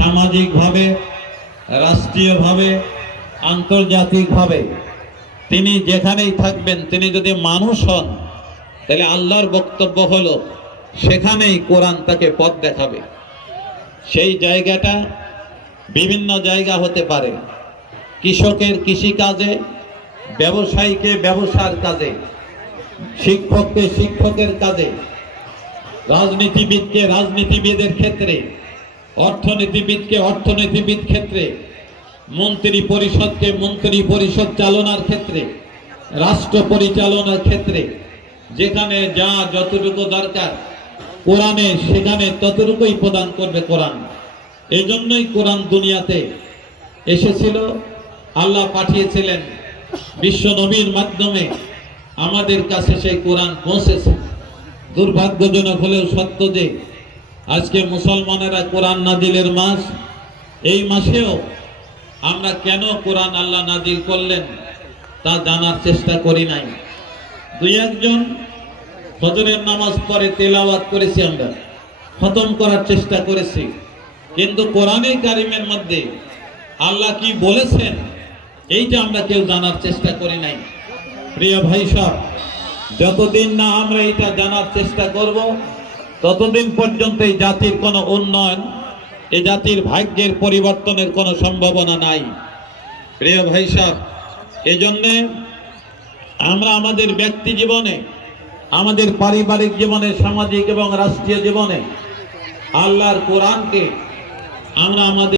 সামাজিকভাবে, রাষ্ট্রীয়ভাবে, আন্তর্জাতিকভাবে তিনি যেখানেই থাকবেন, তিনি যদি মানুষ হন, তাহলে আল্লাহর বক্তব্য হলো সেখানেই কোরআন তাকে পথ দেখাবে। সেই জায়গাটা বিভিন্ন জায়গা হতে পারে, কৃষকের কৃষিকাজে, ব্যবসায়ীকে ব্যবসার কাজে, শিক্ষককে শিক্ষকের কাজে, রাজনীতিবিদকে রাজনীতিবিদের ক্ষেত্রে, অর্থনীতিবিদকে অর্থনীতিবিদ ক্ষেত্রে, মন্ত্রী পরিষদকে মন্ত্রী পরিষদ চালনার ক্ষেত্রে, রাষ্ট্র পরিচালনার ক্ষেত্রে, যেখানে যা যতটুকু দরকার কোরআনে সেখানে ততটুকুই প্রদান করবে কোরআন। এই জন্যই কোরআন দুনিয়াতে এসেছিল, আল্লাহ পাঠিয়েছিলেন বিশ্ব নবীর মাধ্যমে আমাদের কাছে সেই কোরআন পৌঁছেছে। দুর্ভাগ্যজনক হলেও সত্য যে আজকে মুসলমানেরা কোরআন নাজিলের মাস, এই মাসেও আমরা কেন কোরআন আল্লাহ নাজিল করলেন তা জানার চেষ্টা করি নাই। দুই একজন ফজরের নামাজ পড়ে তেলাওয়াত করেছি, আমরা খতম করার চেষ্টা করেছি, কিন্তু কোরআনে কারিমের মধ্যে আল্লাহ কি বলেছেন এইটা আমরা কেউ জানার চেষ্টা করি নাই। প্রিয় ভাই সব, যতদিন না আমরা এটা জানার চেষ্টা করব, ততদিন পর্যন্ত এই জাতির কোনো উন্নয়ন, এই জাতির ভাগ্যের পরিবর্তনের কোনো সম্ভাবনা নাই। প্রিয় ভাই সব, এজন্যে আমরা আমাদের ব্যক্তি জীবনে, আমাদের পারিবারিক জীবনে, সামাজিক এবং রাষ্ট্রীয় জীবনে আল্লাহর কোরআনকে আমরা আমাদের